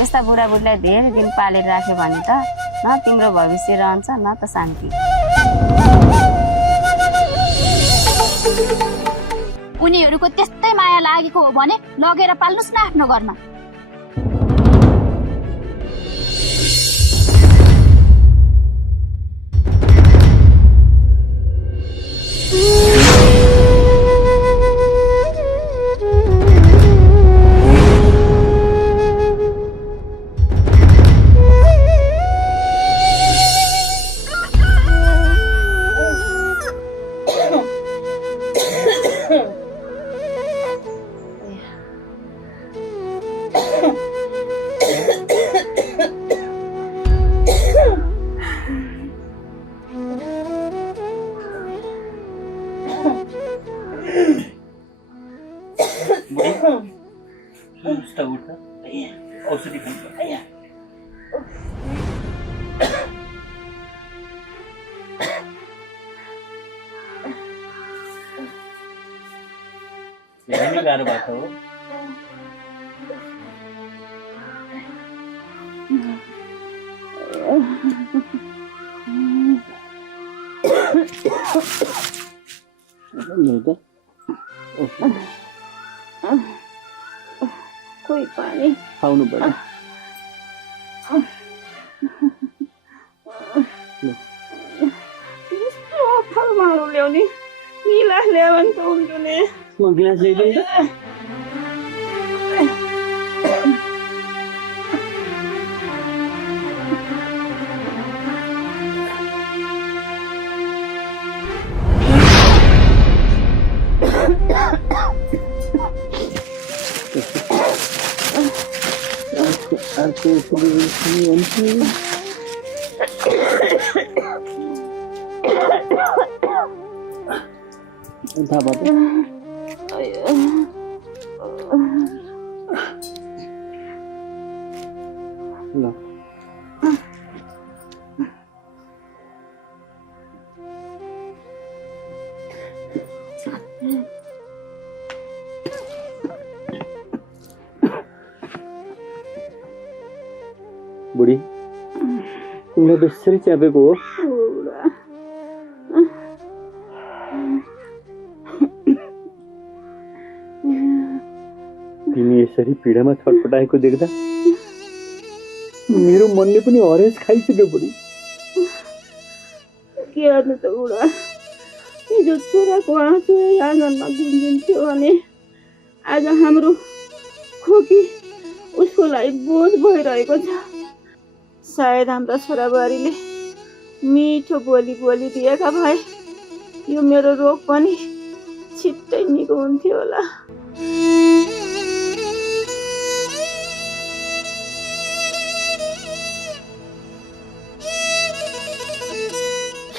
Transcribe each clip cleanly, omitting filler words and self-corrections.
यस्ता बुढाबुढीलाई धेरै दिन पालेर राख्यो भने त न तिम्रो भविष्य रहन्छ न त शान्ति। उनीहरूको त्यस्तै माया लागेको हो भने लगेर पाल्नुस् न आफ्नो घरमा। औषधि खान्छ। धेरै गाह्रो भएको हो। कोही पानी खाउनु पर्यो। फलमाहरू ल्याउने गिलास ल्यायो भने त हुन्थ्यो नि। म गिलास ल्याइदिउँ त। थाहा भयो ल बुढी तिमीलाई बेसरी च्यापेको हो। तिमी यसरी पीडामा छटपटाएको देख्दा मेरो मनले पनि हरेस खाइसक्यो बुढी। के गर्नु त बुढा, हिजो छोराको आँसु आँगनमा गुन्जिन्थ्यो भने आज हाम्रो खोकी उसको लागि बोझ भइरहेको छ। सायद हाम्रा छोराबुहारीले मिठो बोली दिएका भए यो मेरो रोग पनि छिट्टै निको हुन्थ्यो होला।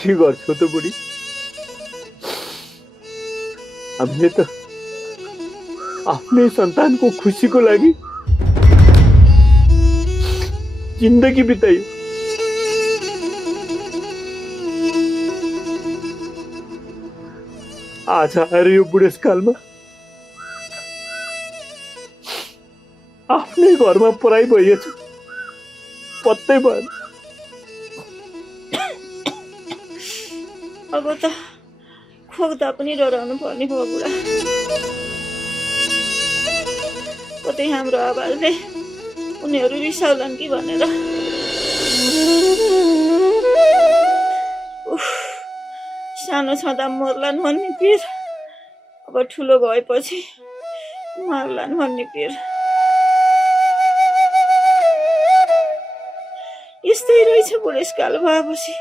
के गर्छौ त बुढी, हामीले त आफ्नै सन्तानको खुसीको लागि जिन्दगी बितायो। आज आएर यो बुढेसकालमा आफ्नै घरमा पराई भइएछ, पत्तै भएन। अब त खोक्दा पनि डराउनु पर्ने भयो बुढा। कतै हाम्रो आवाजले उनीहरू रिसाउलान् कि भनेर। सानो छँदा मर्लान् भन्ने पिर, अब ठुलो भएपछि मार्लान् भन्ने पिर। यस्तै रहेछ बुढेसकाल भएपछि।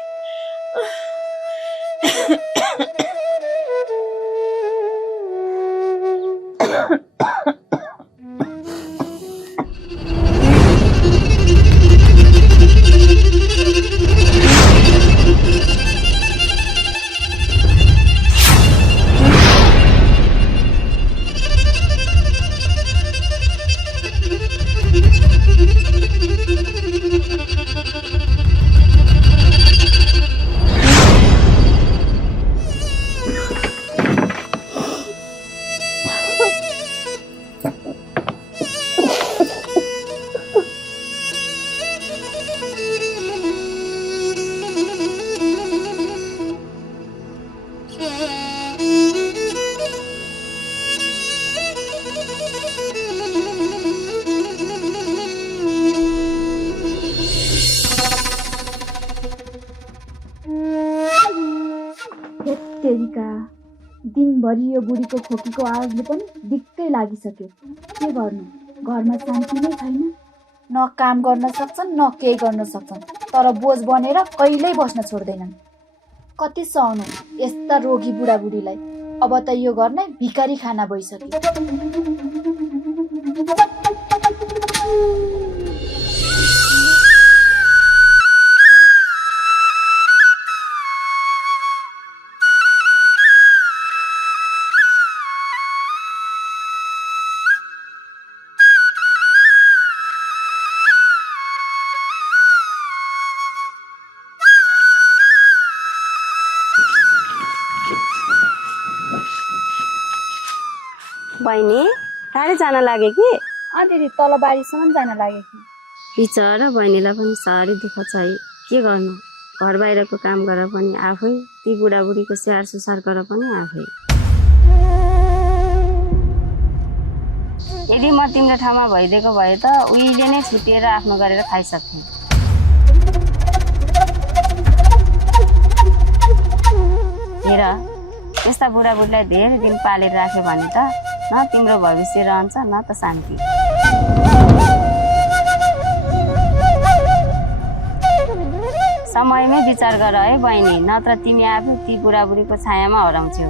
तेरिका दिनभरि यो बुढीको खोकीको आवाजले पनि दिक्कै लागिसक्यो। के गर्नु, घरमा शान्ति नै छैन। न काम गर्न सक्छन् न केही गर्न सक्छन्, तर बोझ बनेर कहिल्यै बस्न छोड्दैनन्। कति सहनु यस्ता रोगी बुढाबुढीलाई। अब त यो घर नै भिखारी खाना भइसक्यो। बहिनी टाढै जान लाग्यो कि? दिदी तल बारीसम्म जान लाग्यो कि। बिचरा बहिनीलाई पनि साह्रै दुःख छ है। के गर्नु, घर बाहिरको काम गरेर पनि आफै, ती बुढाबुढीको स्याहार सुसार गरेर पनि आफै। यदि म तिम्रो ठाउँमा भइदिएको भए त उहिले नै छुटिएर आफ्नो गरेर खाइसक्थेँ। हेर, यस्ता बुढाबुढीलाई धेरै दिन पालेर राख्यो भने त न तिम्रो भविष्य रहन्छ न त शान्ति। समयमै विचार गर है बहिनी, नत्र तिमी आफै ती बुढाबुढीको छायामा हराउँछौ।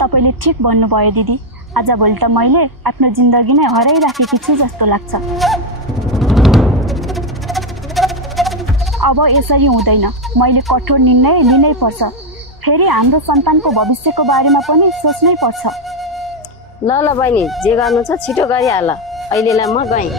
तपाईँले ठिक भन्नुभयो दिदी। आजभोलि त मैले आफ्नो जिन्दगी नै हराइराखेकी छु जस्तो लाग्छ। अब यसरी हुँदैन, मैले कठोर निर्णय लिनै पर्छ। फेरि हाम्रो सन्तानको भविष्यको बारेमा पनि सोच्नै पर्छ। ल ल बहिनी, जे गर्नु छ छिटो गरिहाल। अहिलेलाई म गएँ।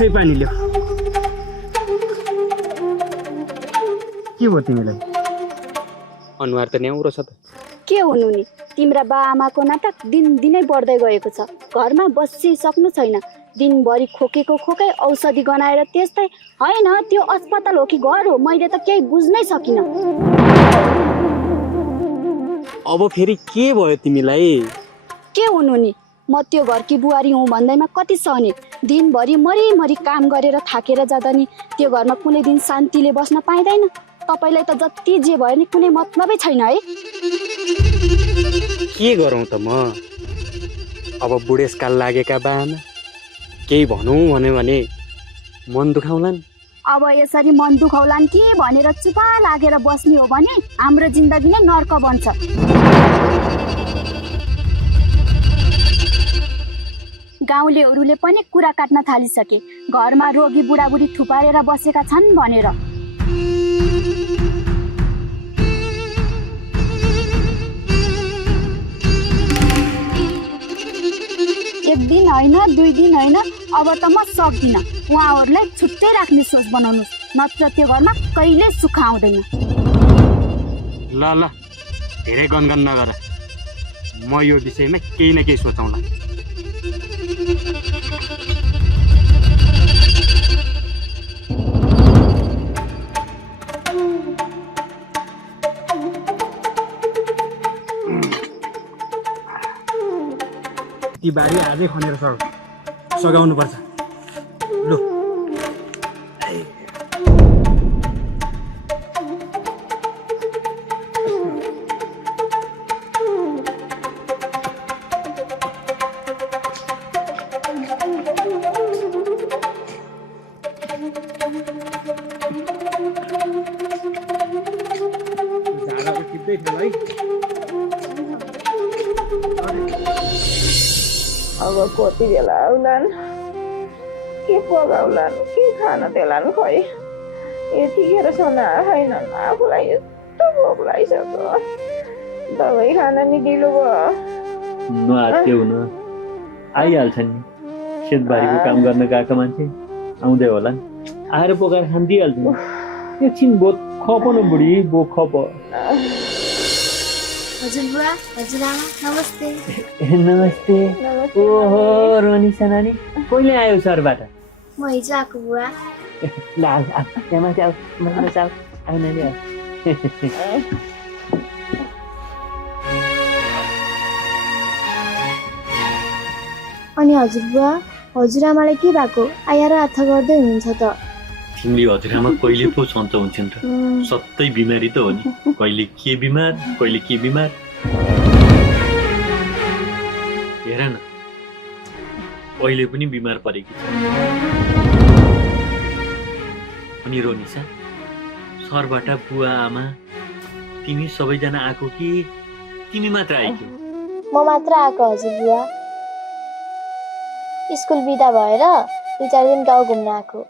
खै पानी ल्याऊ। के भयो तिमीलाई? अनुहार त न्याउरो छ त। के हुनु नि, तिम्रा बाआमाको नाटक दिनदिनै बढ्दै गएको छ। घरमा बसिसक्नु छैन। दिनभरि खोकेको खोकै औषधि गनाएर त्यस्तै। होइन, त्यो अस्पताल हो कि घर हो, मैले त केही बुझ्नै सकिनँ। अब फेरि के भयो तिमीलाई? के हुनु नि, म त्यो घरकी बुहारी हुँ भन्दैमा कति सहने। दिनभरि मरिमरि काम गरेर थाकेर जाँदा नि त्यो घरमा कुनै दिन शान्तिले बस्न पाइँदैन। तपाईँलाई त जति जे भयो नि कुनै मतलबै छैन है। के गरौँ त म? अब बुढेसकाल लागेका बाआमा केही भनौँ भन्यो भने मन दुखाउलान्। अब यसरी मन दुखाउलान् कि भनेर चुपा लागेर बस्ने हो भने हाम्रो जिन्दगी नै नर्क बन्छ। गाउँलेहरूले पनि कुरा काट्न थालिसके, घरमा रोगी बुढाबुढी थुपारेर बसेका छन् भनेर। एक दिन होइन, 2 दिन होइन, अब त म सक्दिनँ। उहाँहरूलाई छुट्टै राख्ने सोच बनाउनुहोस्, नत्र त्यो घरमा कहिल्यै सुख आउँदैन। ल ल, धेरै गनगन नगर। म यो विषयमा केही न केही सोचौँला। ती बारी आजै खनेर सघाउनु पर्छ। लु झाडाको टिप्दै थियो है अब कति बेला आउलान् के पकाउलान् के खान देलान् खै यतिखेरसम्म आएनन् आफूलाई यस्तो भोक लागिसक्यो दबाई खान नि ढिलो भयो नआत्यो हुन आइहाल्छन् नि खेतबारीको काम गर्न गएको मान्छे आउँदै होला नि आएर पकाएर खान दिइहाल्छ एकछिन भो खप न बुढी भो खप हजुरबुवा हजुरआमा नमस्ते। नमस्ते ओहो रोनिसा नानी कहिले आयो सरबाट म हिजो आएको बुवा। ल त्यहाँ माथि आऊ माथि आऊ आऊ नानी आऊ अनि हजुरबुवा हजुरआमालाई के भएको आएर हात गर्दै हुनुहुन्छ त? तिमीले हजुरआमा कहिले पो सन्चो हुन्छन् र सधैँ बिमारी त हो नि कहिले के बिमार हेर न अहिले पनि बिमार परेकी छ अनि रोनिसा सरबाट बुवा आमा तिमी सबैजना आएको कि तिमी मात्र आइक्यौ? म मात्र आएको हजुरबुवा। स्कुल बिदा भएर 2-4 दिन गाउँ घुम्न आएको।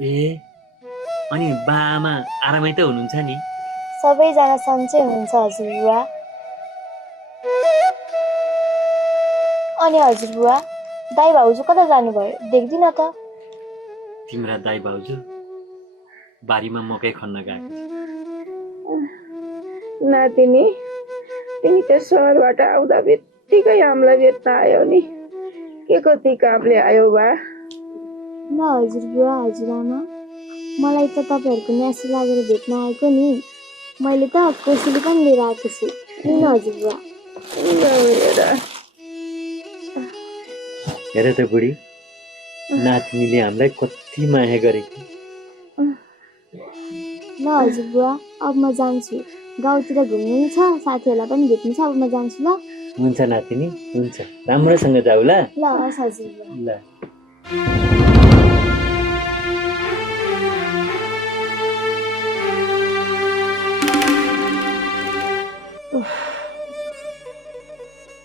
ए अनि बा आमा आरामै त हुनुहुन्छ नि? सबैजना सन्चै हुनुहुन्छ हजुरबुवा। अनि हजुरबुवा दाइ भाउजू कता जानुभयो देख्दिन त? तिम्रा दाइ भाउजू बारीमा मकै खन्न गएको। नातिनी तिमी त सहरबाट आउँदा बित्तिकै हामीलाई भेट्न आयो नि के कति कामले आयो बा? ल हजुरबुवा हजुरआमा मलाई त तपाईँहरूको न्यासी लागेर भेट्न आएको नि। मैले त कोसेली पनि लिएर आएको छु किन हजुरबुवा? हेर त बुढी नातिनीले हामीलाई कति माया गरेको। ल हजुरबुवा अब म जान्छु गाउँतिर घुम्नु छ साथीहरूलाई पनि भेट्नु छ अब म जान्छु ल। हुन्छ नातिनी हुन्छ राम्रोसँग जाऊ ल। ल हस् हजुरबुवा। ल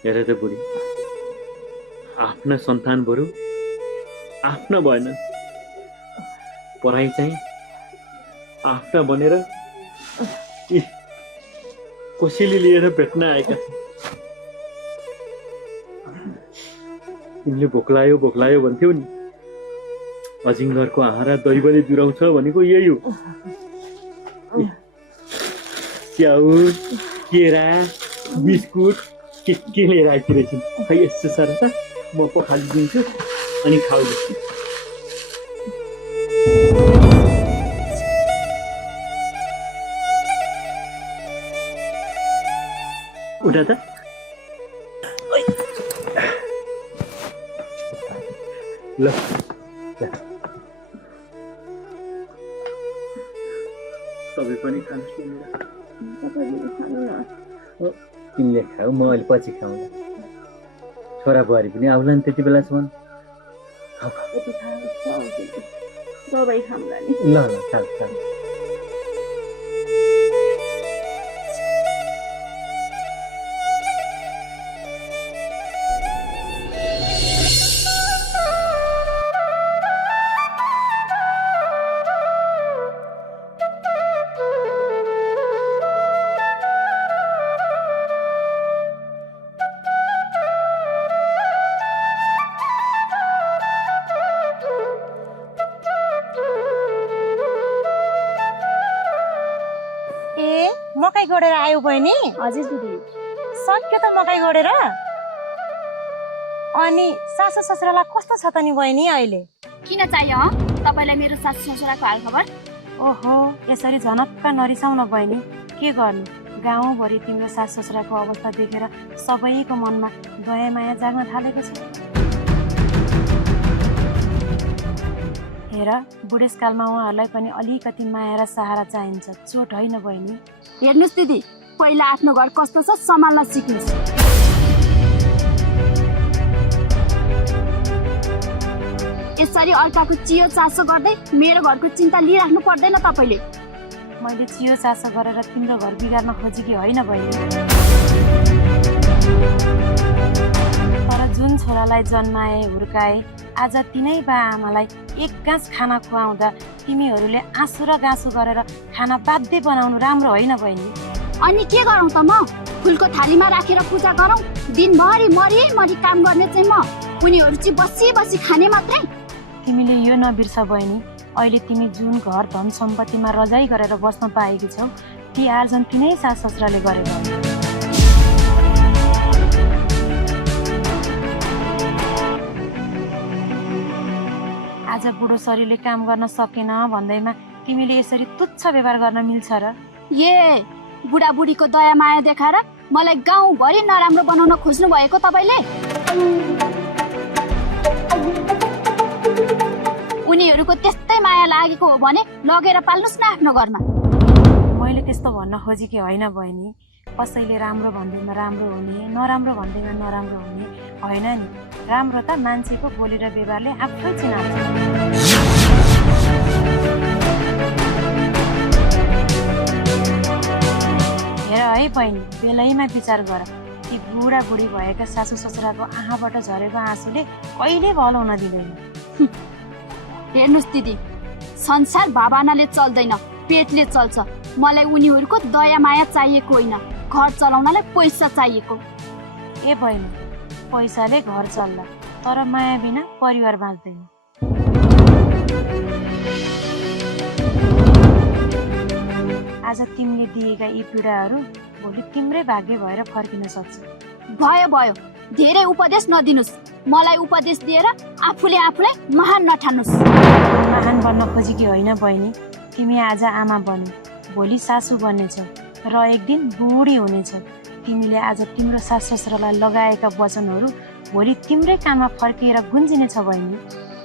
हेर त बुढी आफ्ना सन्तान बरु आफ्ना भएन पढाइ चाहिँ आफ्ना बनेर कोसेली लिएर भेट्न आएका छन्। तिमीले भोक लाग्यो भन्थ्यौ नि अजिङ्गरको आहारा दैवले जुराउँछ भनेको यही हो। च्याउ केरा बिस्कुट के लिएर आइपुगेछन् खै यस्तो साह्रो त म पखालिदिन्छु अनि खाऊ। उठा त ल तपाईँ पनि खानुहोस्। तिमीले खाऊ म अहिले पछि खाउँला। छोरा बुहारी पनि आउला नि त्यति बेलासम्म। दबाई खाउँला नि। ल ल खाऊ खाऊ। मकै गोडेर आयो बहिनी? हजुर दिदी। सक्यो त मकै गोडेर? अनि सासू ससुरालाई कस्तो छ त नि बहिनी अहिले? किन चाहियो तपाईँलाई मेरो सासू ससुराको हालखबर? ओहो यसरी झनक्क नरिसाउन बहिनी के गर्नु गाउँभरि तिम्रो सासू ससुराको अवस्था देखेर सबैको मनमा दया माया जाग्न थालेको छ। हेर बुढेसकालमा उहाँहरूलाई पनि अलिकति माया र सहारा चाहिन्छ चोट होइन बहिनी। हेर्नुहोस् दिदी पहिला आफ्नो घर कस्तो छ सम्हाल्न सिकिन्छ। यसरी अर्काको चियो चासो गर्दै मेरो घरको चिन्ता लिइराख्नु पर्दैन तपाईँले। मैले चियो चासो गरेर तिम्रो घर बिगार्न खोजेकी होइन बहिनी। तर जुन छोरालाई जन्माए हुर्काए आज तिनै बा आमालाई एक गाँस खाना खुवाउँदा तिमीहरूले आँसु र गाँसु गरेर खाना बाध्य बनाउनु राम्रो होइन बहिनी। अनि के गरौँ त म? फुलको थालीमा राखेर पूजा गरौँ? दिनभरि मरी काम गर्ने चाहिँ म, उनीहरू चाहिँ बसी बसी खाने मात्रै। तिमीले यो नबिर्स बहिनी, अहिले तिमी जुन घर धन सम्पत्तिमा रजाई गरेर बस्न पाएकी छौ ती आर्जन तिनै सास ससुराले गरेको हो। आज बुढो शरीरले काम गर्न सकेन भन्दैमा तिमीले यसरी तुच्छ व्यवहार गर्न मिल्छ र? बुढाबुढीको दया माया देखाएर मलाई गाउँभरि नराम्रो बनाउन खोज्नु भएको तपाईँले? उनीहरूको त्यस्तै माया लागेको हो भने लगेर पाल्नुस् न आफ्नो घरमा। मैले त्यस्तो भन्न खोजेकी होइन बहिनी। कसैले राम्रो भन्दैमा राम्रो हुने, नराम्रो भन्दैमा नराम्रो हुने होइन नि। राम्रो त मान्छेको बोली र व्यवहारले आफै चिनाउँछ। हेर है बहिनी, बेलैमा विचार गर। ती बुढाबुढी भएका सासू ससुराको आँखाबाट झरेको आँसुले कहिले भलाउन दिँदैन। हेर्नुस् दिदी, संसार भावनाले चल्दैन, पेटले चल्छ। मलाई उनीहरूको दया माया चाहिएको होइन, घर चलाउनलाई पैसा चाहिएको। ए बहिनी, पैसाले घर चल्ला, तर माया बिना परिवार बाँच्दैन। आज तिमीले दिएका यी पीडाहरू भोलि तिम्रै भाग्य भएर फर्किन सक्छ। भयो, धेरै उपदेश नदिनुस्। मलाई उपदेश दिएर आफूलाई महान नठान्नुस्। महान बन्न खोजेकी होइन बहिनी। तिमी आज आमा बन्यो, भोलि सासू बन्नेछौ र एक दिन बुढी हुनेछौ। तिमीले आज तिम्रो सास ससुरालाई लगाएका वचनहरू भोलि तिम्रै काममा फर्किएर गुन्जिनेछ बहिनी।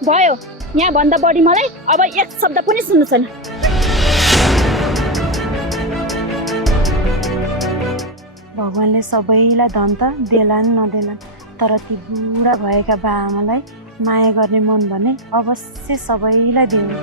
भयो, यहाँ भन्दा बढी मलाई अब एक शब्द पनि सुन्नु छैन। भगवानले सबैलाई धन त देलान् नदेलान्, तर ती बुढा भएका बा आमालाई माया गर्ने मन भने अवश्य सबैलाई दिनु।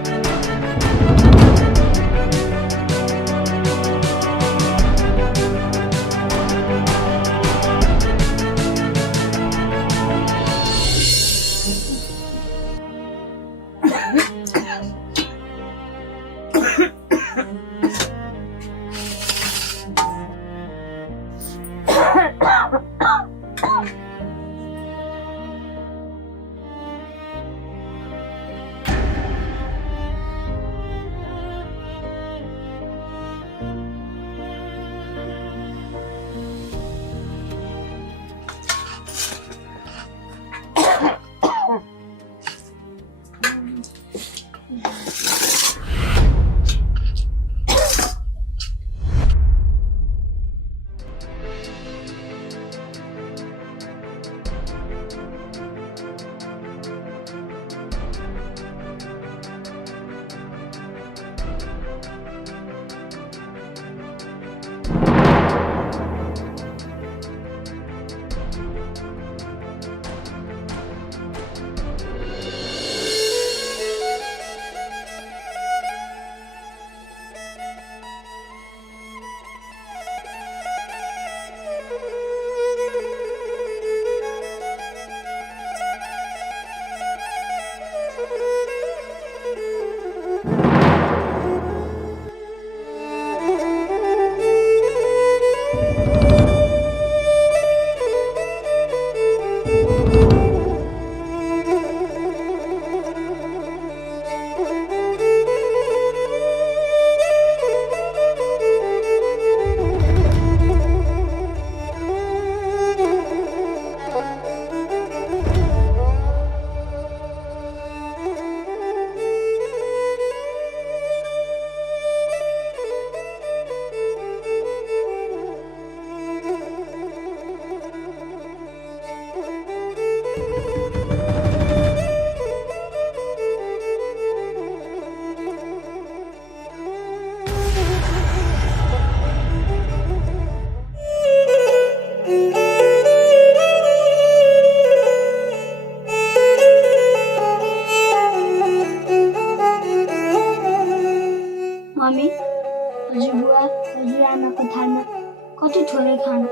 कति छोडेर खानु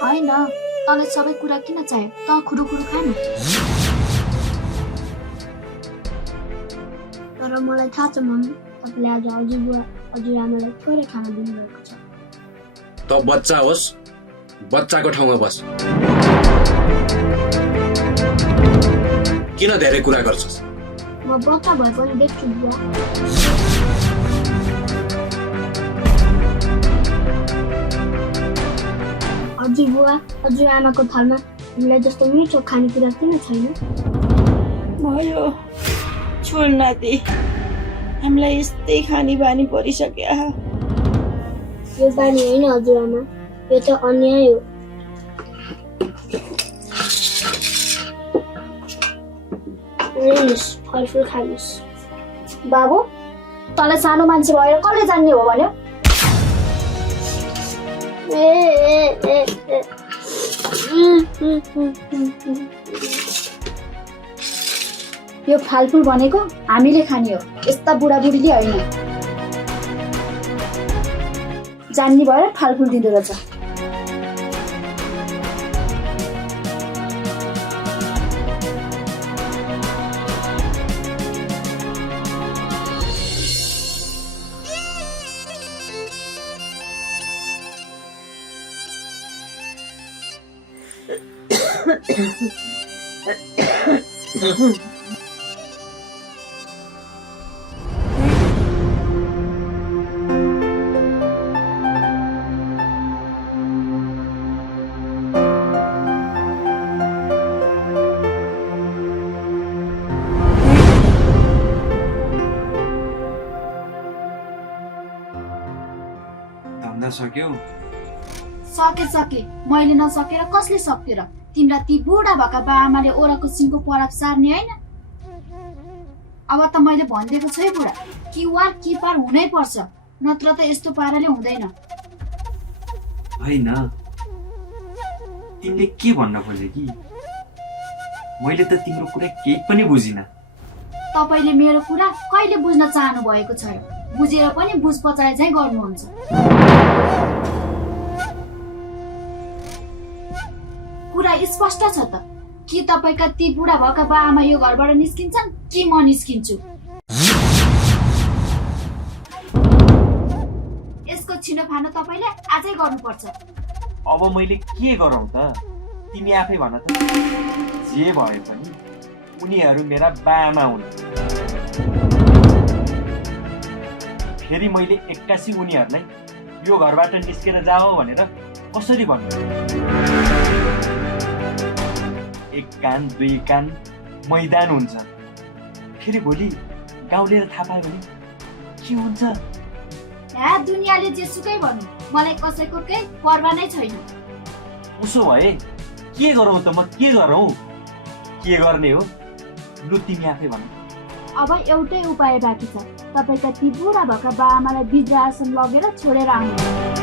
होइन तँलाई सबै कुरा किन चाहियो त खुरु खुरु खानु तर मलाई थाहा छ मम्मी तपाईँले आज हजुरबुवा हजुरआमालाई थोरै खाना दिनुभएको छ त बच्चा होस् बच्चाको ठाउँमा बस किन धेरै कुरा गर्छस् म बच्चा भए पनि देख्छु बुवा हजुरबुवा हजुरआमाको थालमा हामीलाई जस्तो मिठो खानेकुरा किन छैन भयो छोड नाति हामीलाई यस्तै खाने बानी परिसक्यो यो बानी होइन हजुरआमा यो त अन्याय हो फलफुल खानुहोस् बाबु तँलाई सानो मान्छे भएर कसले जान्ने हो भन्यो यो फलफुल भनेको हामीले खाने हो यस्ता बुढाबुढीले होइन जान्ने भएर फलफुल दिँदो रहेछ सक्यौ सके मैले नसकेर कसले सक्यो र तिम्रा ती बुढा भएका बाआमाले ओराको सिङको पराप सार्ने होइन अब त मैले भनिदिएको छु है बुढा कि वार कि पार हुनै पर्छ नत्र त यस्तो पाराले हुँदैन होइन तिमीले के भन्न खोजे कि मैले त तिम्रो कुरा केही पनि बुझिन तपाईले मेरो कुरा कहिले बुझ्न चाहनु भएको छ र बुझेर पनि बुझ पचाए चाहिँ गर्नुहुन्छ कुरा स्पष्ट छ त कि तपाईका ती बुढा भएका बाआमा यो घरबाट निस्किन्छन् कि म निस्किन्छु यसको छिनोफानो तपाईले आजै गर्नुपर्छ अब मैले के गरौँ त तिमी आफै भन त जे भए पनि उनीहरू मेरा बाआमा हुन् फेरि मैले 81 उनीहरूलाई यो घरबाट निस्केर जाओ भनेर कसरी भन्नु एक कान दुई कान मैदान हुन्छ फेरि भोलि गाउँलेर थाहा पायो भने के हुन्छ दुनियाँले जेसुकै भन्नु मलाई कसैको केही पर्वा नै छैन उसो भए के गरौँ त म के गरौँ के गर्ने हो लु तिमी आफै भन अब एउटै उपाय बाँकी छ तपाईका ती बुढा भएका बाआमालाई वृद्धाश्रम लगेर छोडेर आउनु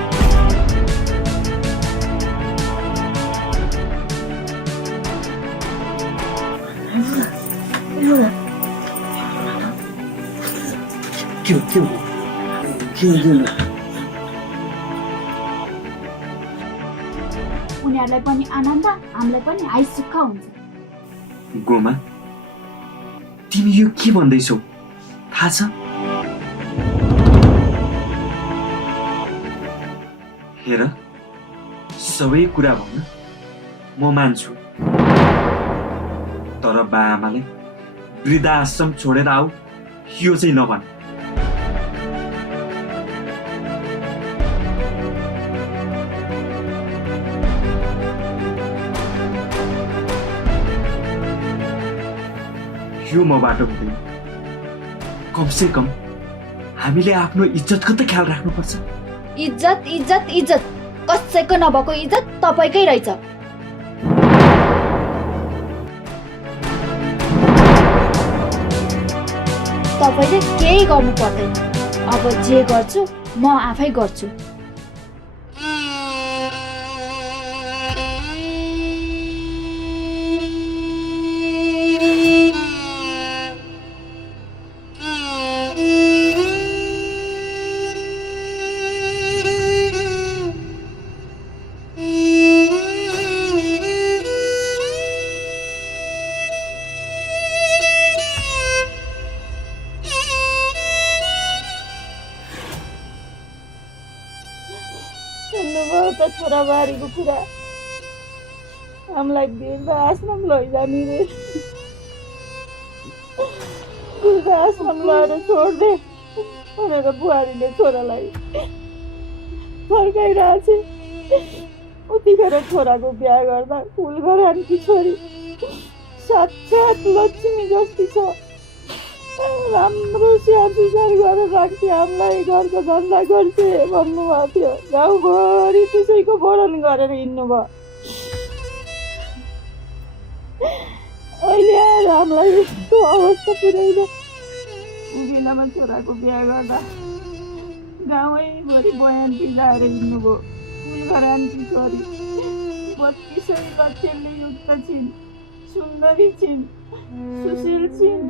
उनीहरूलाई पनि आनन्द हामीलाई पनि हाई सुख हुन्छ गोमा तिमी यो के भन्दैछौ थाहा छ हेर सबै कुरा भन्न म मान्छु तर बाआमाले वृद्धाश्रम छोडेर आऊ यो चाहिँ नभन यो मबाट हुँदैन कमसे कम हामीले आफ्नो इज्जतको त ख्याल राख्नुपर्छ इज्जत इज्जत इज्जत कसैको नभएको इज्जत तपाईकै रहेछ तपाईले केही गर्नु पर्दैन अब जे गर्छु म आफै गर्छु छोराबारीको कुरा हामीलाई वृद्ध आश्रम लैजाने रे वृद्ध आश्रम लगेर छोड्दे भनेर बुहारीले छोरालाई फर्काइरहेछ। उतिखेर छोराको बिहा गर्दा फुलघरानकी छोरी साक्षात लक्ष्मी जस्ती छ, राम्रो स्याहार सुसार गरेर राख्थे, हामीलाई घरको धन्दा गर्थे भन्नुभएको थियो। गाउँभरि त्यसैको वर्णन गरेर हिँड्नुभयो। अहिले आएर हामीलाई यस्तो अवस्था पुर्याइदियो। उगिनामा छोराको बिहा गर्दा गाउँभरि बयान पिलाएर हिँड्नुभयो। फुलघरानकी छोरी 32 लक्ष्यले युक्त छिन्, सुन्दरी छिन्, सुशील छिन्,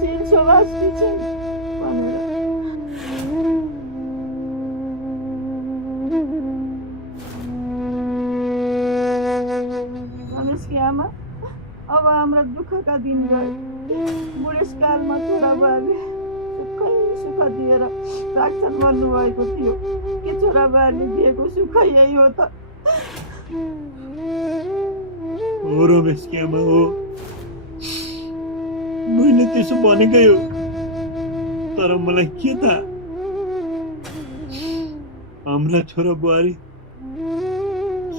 शील स्वभावकी छिन् भनेर। रमेशकी आमा अब हाम्रा दुःखका दिन गए। बुढेसकालमा छोराबाले सुखै सुख दिएर राख्छन् भन्नुभएको थियो। के छोराबाले दिएको सुख यही हो त? हो रमेशकी आमा हो, मैले त्यसो भनेकै हो, तर मलाई के थाहा हाम्रा छोरा बुहारी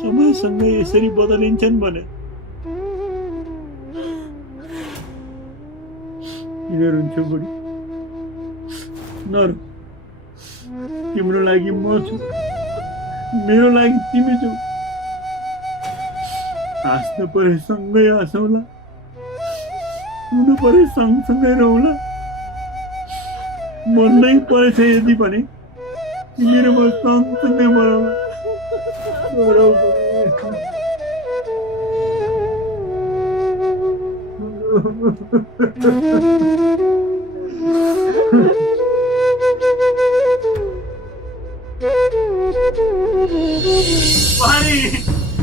समयसँगै यसरी बदलिन्छन् भने। किन रुन्छौ बुढी? नरु, तिम्रो लागि म छु, मेरो लागि तिमी छौ। हाँस्नु परे सँगै हाँसौँला, रुनु परे सँगसँगै रौँला। मर्नै परेछ यदि भने तिमी र म सँगसँगै मरौँला।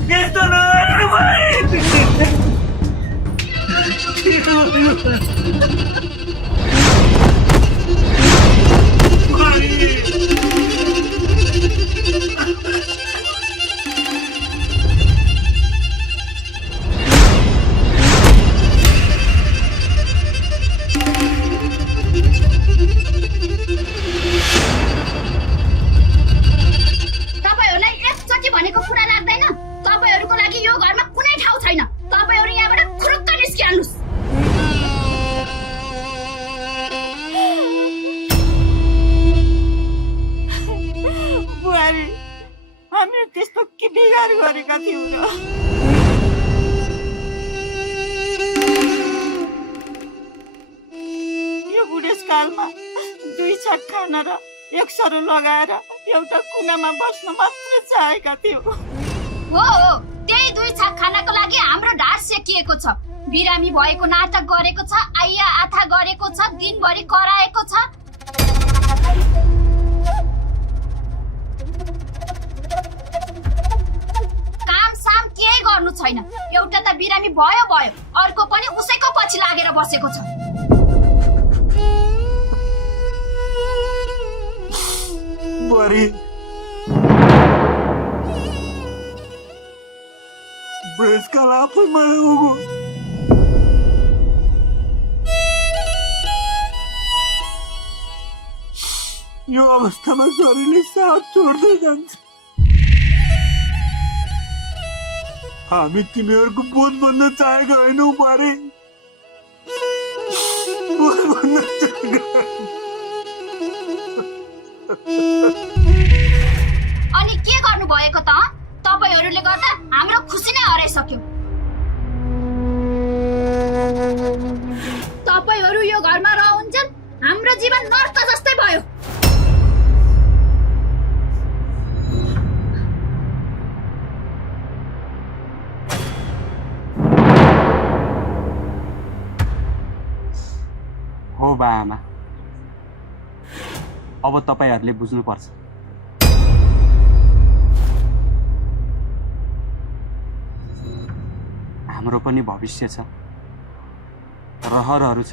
यस्तो नगर्नु तपाईहरुलाई एकचोटि भनेको कुरा लाग्दैन? तपाईहरुको लागि यो घरमा कुनै ठाउँ छैन। तपाईहरु यहाँबाट खुरुक्क निस्किहाल्नुस्। बुहारी, हामीले त्यस्तो के बिगार गरेका थियौँ र? यो बुढेसकालमा 2 छाक खाना र 1 सरो लगाएर एउटा कुनामा बस्न मात्र चाहेका थियौँ। हो, त्यही 2 छाक खानाको लागि हाम्रो ढाड सेकिएको छ। बिरामी भएको नाटक गरेको छ, आइया आथा गरेको छ, दिनभरि कराएको छ। काम साम केही गर्नु छैन। एउटा त बिरामी भयो, अर्को पनि उसैको पछि लागेर बसेको छ। बुहारी, बुढेसकाल आफैमा उगो। यो अवस्थामा छोरीले साथ छोड्दै जान्छ। हामी तिमीहरूको बोध बन्न चाहेको होइनौ बुहारी, बोध बन्न चाहेको। अनि के गर्नु भएको त? तपाईहरुले गर्दा हाम्रो खुसी नै हराइसक्यो। तपाईहरु यो घरमा रहन्छन्, हाम्रो जीवन नर्क जस्तै भयो। हो बाआमा, अब तपाईहरुले बुझ्नुपर्छ। हाम्रो पनि भविष्य छ, रहरहरू छ।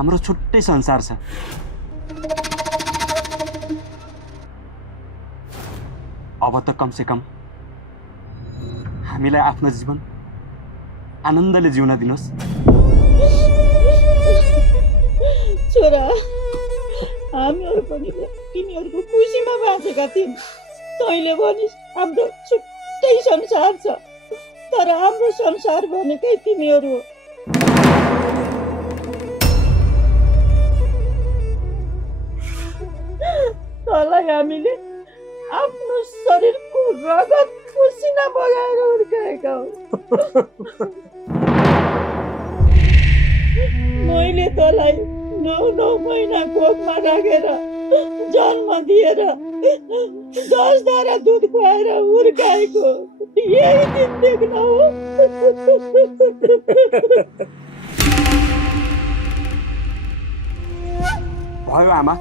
हाम्रो छुट्टै संसार छ। अब त कमसे कम हामीलाई आफ्नो जीवन आनन्दले जिउन दिनुहोस्। छोरा, हामीहरू पनि तिमीहरूको खुसीमा बाँचेका थियौँ। तैँले भनिस् हाम्रो छुट्टै संसार छ, तर हाम्रो संसार भनेकै तिमीहरू हो। तँलाई हामीले आफ्नो शरीरको रगत पसिना बगाएर हुर्काएका हौ। मैले तँलाई 9 महिना कोखमा राखेर जन्म दिएर 10 धारा दुध खुवाएर हुर्काएको यही दिन देख्न हो। भयो आमा,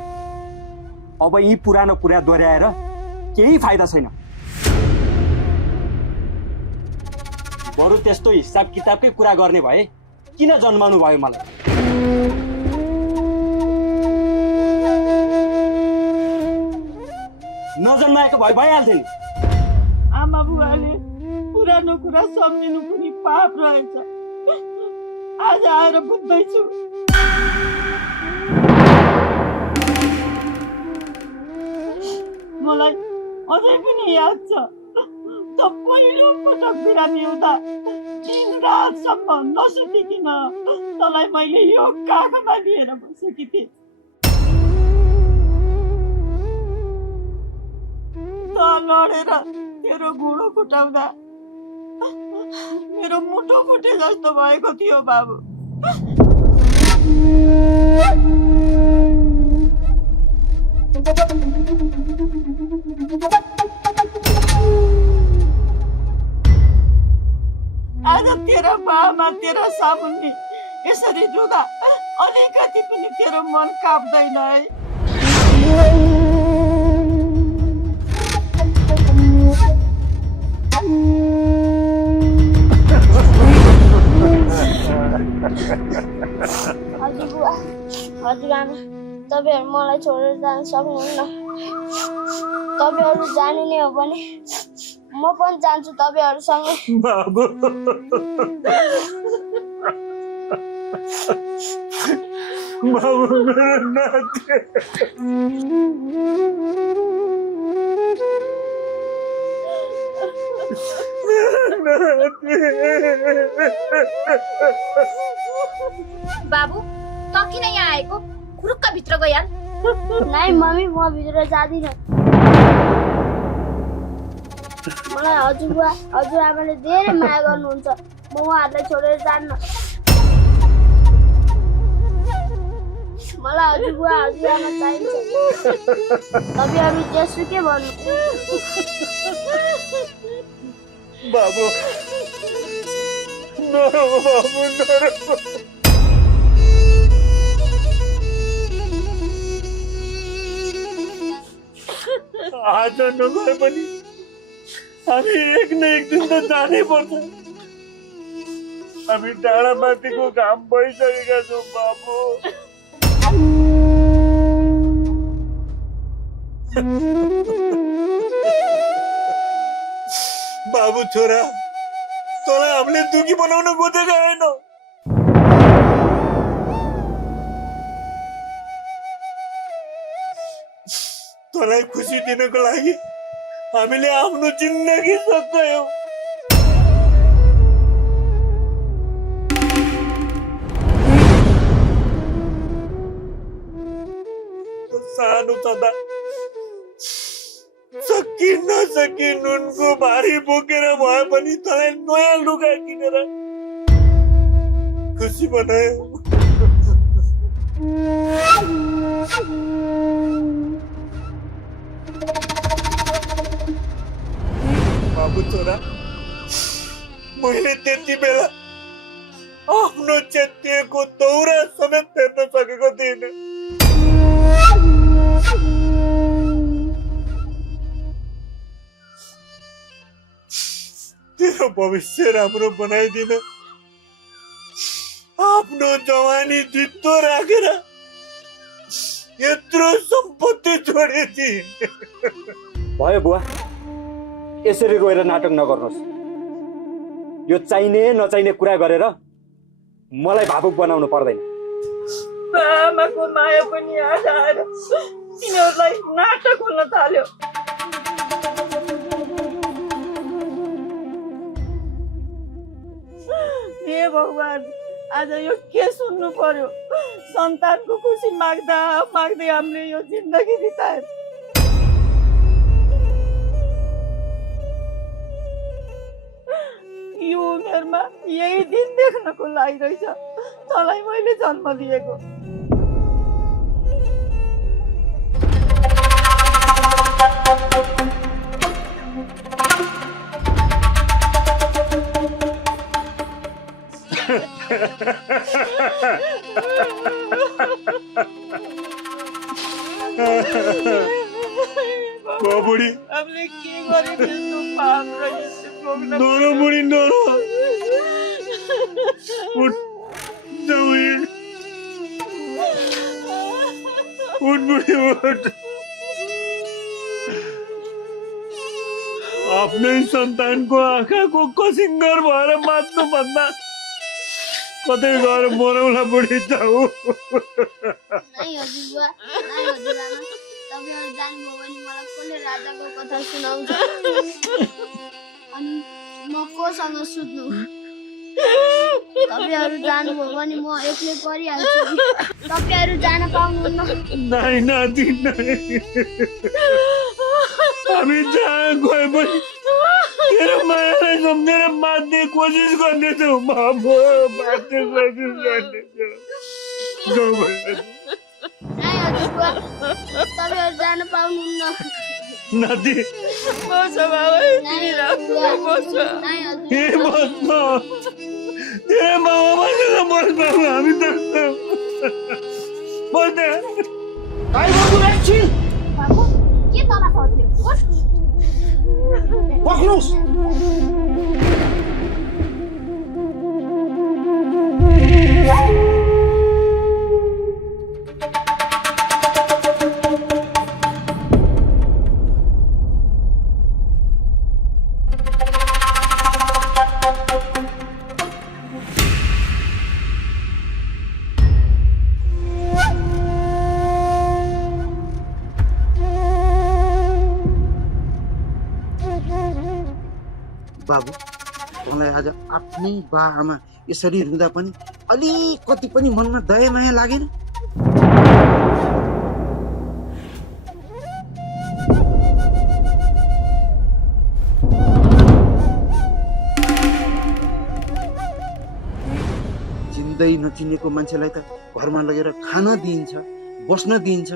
अब यी पुरानो कुरा दोहोऱ्याएर केही फाइदा छैन। बरु त्यस्तो हिसाब किताबकै कुरा गर्ने भए किन जन्माउनु भयो मलाई? नजन्माएको भए भइहाल्थ्यो नि। आमा बुवाले पुरानो कुरा सम्झिनु पनि पाप रहेछ। आज आएर बुझ्दैछु। मलाई अझै पनि याद छ, त पहिलो पटक बिरामी हुँदा दिन रातसम्म नसुतिकन तँलाई मैले यो काखमा लिएर बसेकी थिएँ। त लडेर तेरो घुँडो फुटाउँदा मेरो मुटो फुटे जस्तो भएको थियो बाबु। आज तेरो बामा तेरो सामुन्ने यसरी रुँदा अलिकति पनि तेरो मन काप्दैन है? हजुर बुवा, हजुर आमा, तपाईँहरू मलाई छोडेर जान सक्नुहुन्न। तपाईँहरू जानु नै हो भने म पनि जान्छु तपाईँहरूसँगै। बाबु, बाबु मेरो नाति। बाबु, त किन यहाँ आएको? खुरुक्क भित्र गइहाल। नाइ मम्मी, म भित्र जाँदिनँ। मलाई हजुरबुवा हजुरआमाले धेरै माया गर्नुहुन्छ। म उहाँहरूलाई छोडेर जान्न। मलाई हजुरबुवा हजुरआमा चाहिन्छ। तपाईँहरू जेसुकै भन्नु। बाबु, नरो बाबु, नरो। आज नगए पनि हामी एक न एक दिन त जानै पर्छ। हामी डाँडा माथिको घाम भइसकेका छौँ बाबु। बाबु छोरा, तँलाई हामीले दुखी बनाउन खोजेका होइन। तँलाई खुसी दिनको लागि हामीले आफ्नो जिन्दगी सकायौँ। सानो छँदा सकि नसकि नुनको भारी बोकेर भए पनि तँलाई नयाँ लुगा किनेर खुसी बनायो। बाबु छोरा, मैले त्यति बेला आफ्नो चेतिएको दौरा समेत फेर्न सकेको थिइनँ। तेरो भविष्य राम्रो बनाइदिन आफ्नो जवानी जित्तो राखेर यत्रो सम्पत्ति छोडेछि। भयो बुवा, यसरी रोएर नाटक नगर्नुहोस्। यो चाहिने नचाहिने कुरा गरेर मलाई भावुक बनाउनु पर्दैन। आमाको माया पनि याद आएर तिनीहरूलाई नाटक हुन थाल्यो। हे भगवान, आज यो के सुन्नु पर्यो? सन्तानको खुसी माग्दा माग्दै हामीले यो जिन्दगी बितायौँ। यो उमेरमा यही दिन देख्नको लागिरहेछ तँलाई मैले जन्म दिएको। बुढी हामीले के गरेको यस्तो पाप र यस्तो भोग्न नरो बुढी नरो उठ जाऊ उठ बुढी उठ। आफ्नै सन्तानको आँखाको कसिङ्गर भएर बाँच्नु भन्दा कतै गएर मरौला बुढी जाऊ। नाइ हजुरबुवा, नाइ हजुरआमा, तपाईँहरू जानुभयो भने मलाई कसले राजाको कथा सुनाउँछ? अनि म कोसँग सुत्नु? तपाईँहरू जानुभयो भने म एक्लै परिहाल्छु। तपाईँहरू जान पाउनुहुन्न। नाइ नाति नाइ, हामी जहाँ गए पनि तेरो मायालाई सम्झेर बाँच्ने कोसिस गर्नेछौँ बाबु, बाँच्ने कोसिस गर्नेछौँ। जाऊ भयो। नाइ हजुरबुवा, तपाईँहरू जान पाउनुहुन्न। नाति बस्छ बाबा, नाइ हजुरबुवा, बस्छ। नाइ हजुर, के बस्छ? तेरो बाबा बसेर बस्छ, हामी त बस्ने। बाबु एकछिन बाबु के तमासा हो त्यो? पक्नुस्। बाबु, तँलाई आज आफ्नै बा आमा यसरी रुँदा पनि अलिकति पनि मनमा दया माया लागेन? चिन्दै नचिनेको मान्छेलाई त घरमा लगेर खान दिइन्छ, बस्न दिइन्छ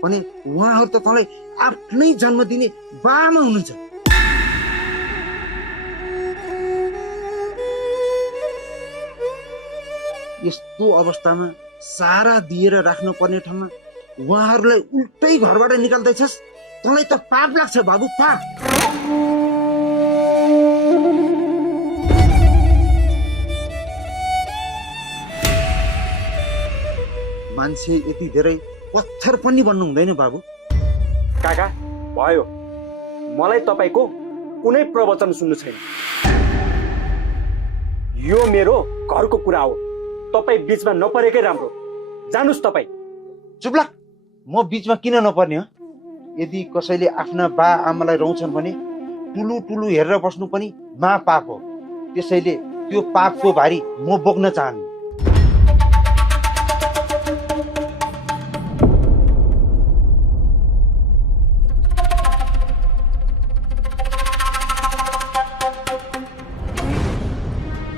भने उहाँहरू त तँलाई आफ्नै जन्म दिने बा आमा हुनुहुन्छ। यस्तो अवस्थामा सहारा दिएर राख्नु पर्ने ठाउँमा उहाँहरूलाई उल्टै घरबाट निकाल्दैछस्। तँलाई त पाप लाग्छ बाबु, पाप। मान्छे यति धेरै पत्थर पनि बन्नु हुँदैन बाबु। काका भयो, मलाई तपाईँको कुनै प्रवचन सुन्नु छैन। यो मेरो घरको कुरा हो, तपाईँ बीचमा नपरेकै राम्रो। जानुस् तपाईँ। चुप लाग, म बीचमा किन नपर्ने हो? यदि कसैले आफ्ना बा आमालाई रौछन् भने टुलु टुलु हेरेर बस्नु पनि महापाप हो। त्यसैले त्यो पापको भारी म बोक्न चाहन्छु।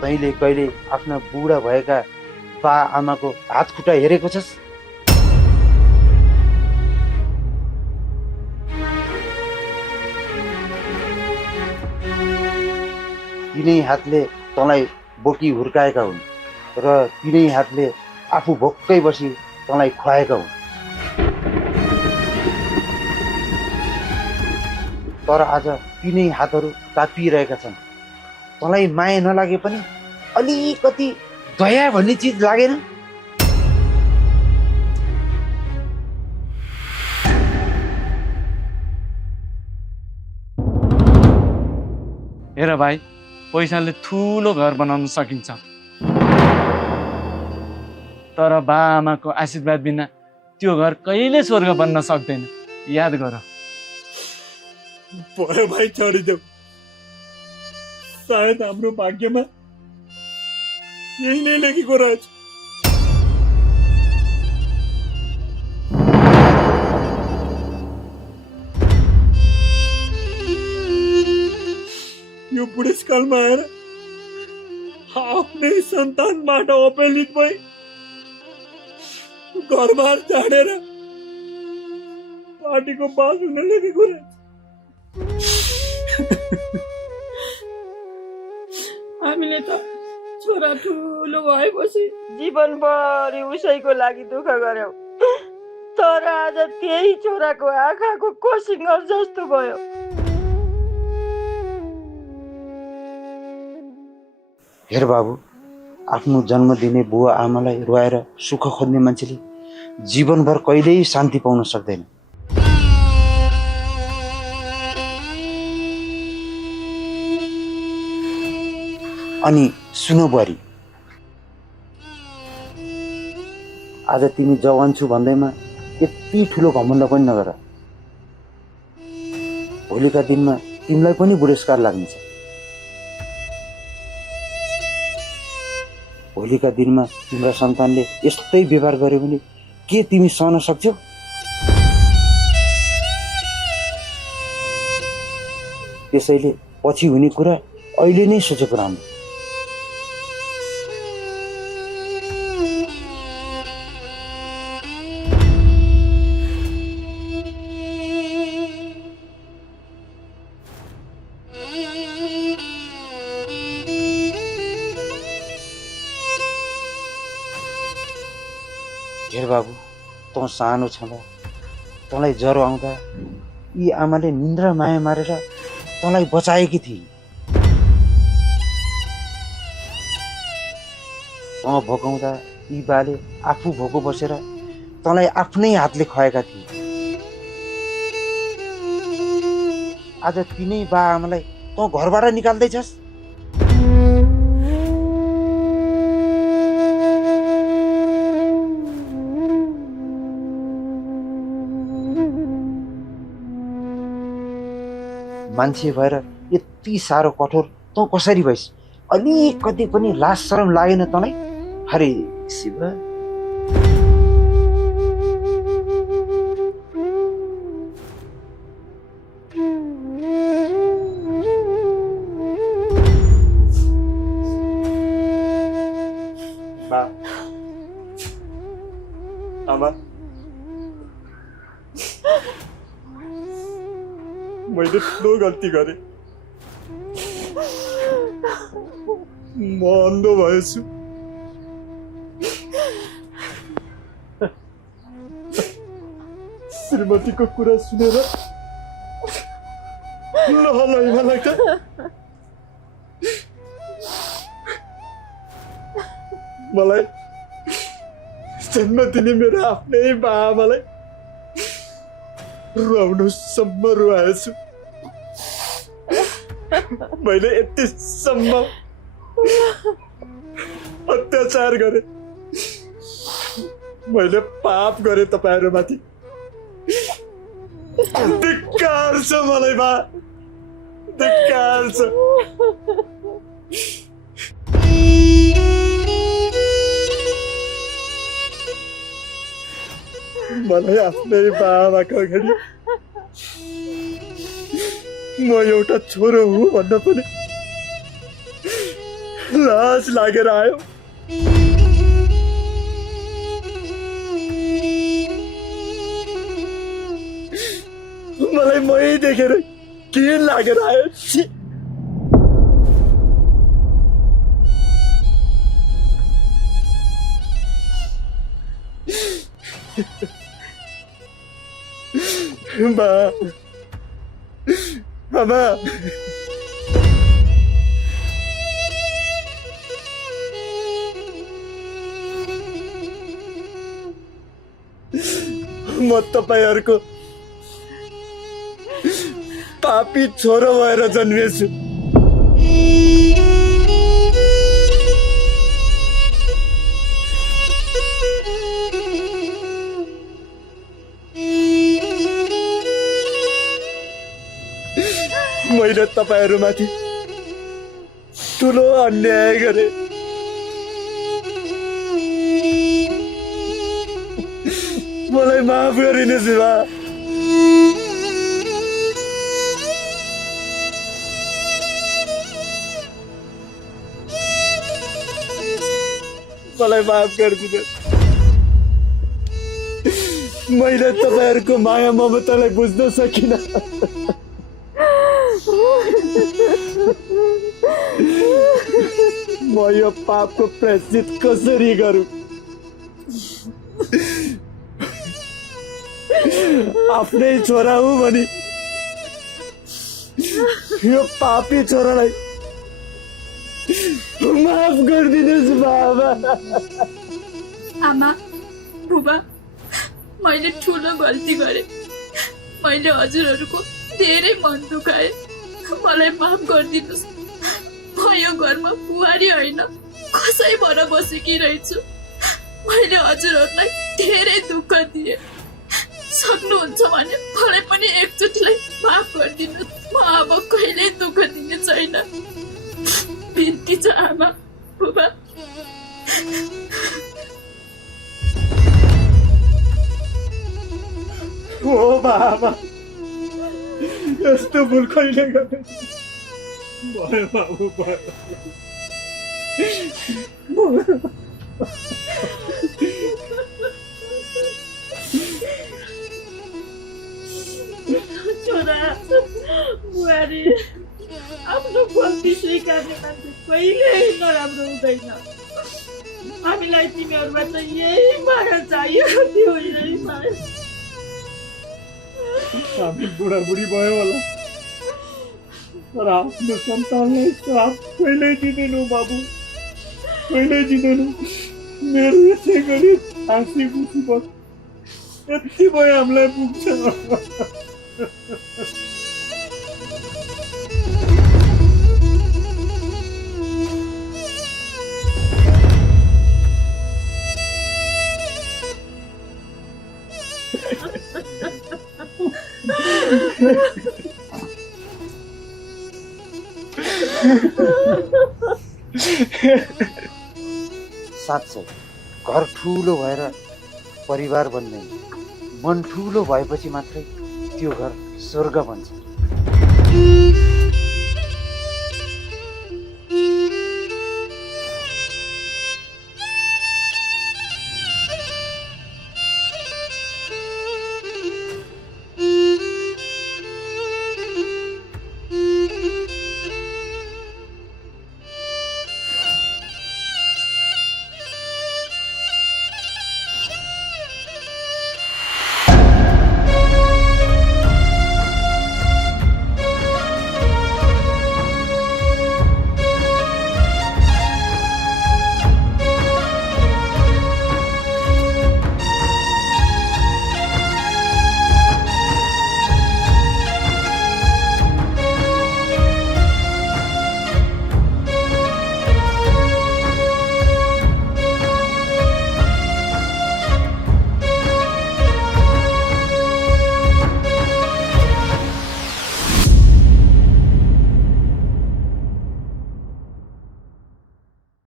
तैँले कहिले आफ्ना बुढा भएका बा आमाको हात खुट्टा हेरेको छस्? तिनै हातले तँलाई बोकी हुर्काएका हुन् र तिनै हातले आफू भोक्कै बसी तँलाई खुवाएका हुन्। तर आज तिनै हातहरू कापिरहेका छन्। तँलाई माया नलागे पनि अलिकति दया भन्ने चिज लागेन? हेर भाइ, पैसाले ठुलो घर बनाउन सकिन्छ, तर बा आमाको आशीर्वाद बिना त्यो घर कहिले स्वर्ग बन्न सक्दैन। याद गर। भयो भाइ, छोडिदेऊ। सायद हाम्रो भाग्यमा यही नै लेखेको रहेछ। यो बुढेसकालमा आएर आफ्नै सन्तानबाट अपहेलित भई घरबार झाडेर पार्टीको बास हुन लेखेको रहेछ। हामीले त छोरा ठुलो भएपछि जीवनभरि उसैको लागि दुःख गर्यौं, तर आज त्यही छोराको आँखाको कोसिङ्गर जस्तो भयो। हेर बाबु, आफ्नो जन्म दिने बुवा आमालाई रुवाएर सुख खोज्ने मान्छेले जीवनभर कहिल्यै शान्ति पाउन सक्दैन। अनि सुन बुहारी, आज तिमी जवान छु भन्दैमा यति ठुलो घमण्ड पनि नगर। भोलिका दिनमा तिमीलाई पनि बुढेसकाल लाग्नेछ। भोलिका दिनमा तिम्रा सन्तानले यस्तै व्यवहार गर्यो भने के तिमी सहन सक्छौ? त्यसैले पछि हुने कुरा अहिले नै सोचेको राम्रो। हेर बाबु, तँ सानो छँदा तँलाई ज्वरो आउँदा यी आमाले निन्द्रा माया मारेर तँलाई बचाएकी थिए। तँ भोकाउँदा यी बाले आफू भोको बसेर तँलाई आफ्नै हातले खुवाएका थिए। आज तिनै बा आमालाई तँ घरबाट निकाल्दैछस्। मान्छे भएर यति साह्रो कठोर तँ कसरी भइस्? अलिकति पनि लाज शरम लागेन तँलाई? हरे शिव। बा, आमा, मैले ठुलो गल्ती गरेँ। म अन्धो भएछु। श्रीमतीको कुरा सुनेर लहलैमा लाग्छ। मलाई जन्म दिने मेरो आफ्नै बाबालाई रुवाउनुसम्म रुवाएछु। मैले यतिसम्म अत्याचार गरेँ। मैले पाप गरेँ तपाईँहरूमाथि। धिक्कार छ मलाई बा, धिक्कार छ। मलाई आफ्नै बाबाको अगाडि म एउटा छोरो हुँ भन्न पनि लाज लागेर आयो। मलाई मै देखेर के लागेर आयो? बा, आमा, म तपाईहरुको पापी छोरो भएर जन्मेछु। मैले तपाईहरुमाथि ठुलो अन्याय गरे। मलाई माफ गरिदिनुहोस् बा। मलाई माफ गरिदिनुहोस्। मैले तपाईहरुको माया ममतालाई बुझ्न सकिन। म यो पापको प्रायश्चित कसरी गरौँ? आफ्नै छोरा हुँ भनी यो पापी छोरालाई माफ गरिदिनुहोस् बाबा। आमा बुबा मैले ठुलो गल्ती गरेँ। मैले हजुरहरूको धेरै मन दुखाएँ। मलाई माफ गरिदिनुहोस्। म यो घरमा बुहारी होइन कसै भएर बसेकी रहेछु। मैले हजुरहरूलाई धेरै दुःख दिएँ। सक्नुहुन्छ भने मलाई पनि एकचोटिलाई माफ गरिदिनुहोस्। म अब कहिल्यै दुःख दिने छैन। बिन्ती छ आमा बुबा। ओ बाबा यस्तो भुल कहिले गर्ने भयो बाबु भयो। छोरा बुहारी आफ्नो गल्ती स्वीकार्ने मान्छे कहिल्यै नराम्रो हुँदैन। हामीलाई तिमीहरूबाट यही माया चाहिएको थियो। यही माया। हामी बुढाबुढी भयो होला तर आफ्नो सन्तानलाई श्राप कहिल्यै दिँदैनौ बाबु, कहिल्यै दिँदैनौ। मेरो यसै गरी हाँसी खुसी बस यति भयो हामीलाई पुग्छ। साँच्चै घर ठुलो भएर परिवार बन्दैन, मन ठुलो भएपछि मात्रै त्यो घर स्वर्ग बन्छ।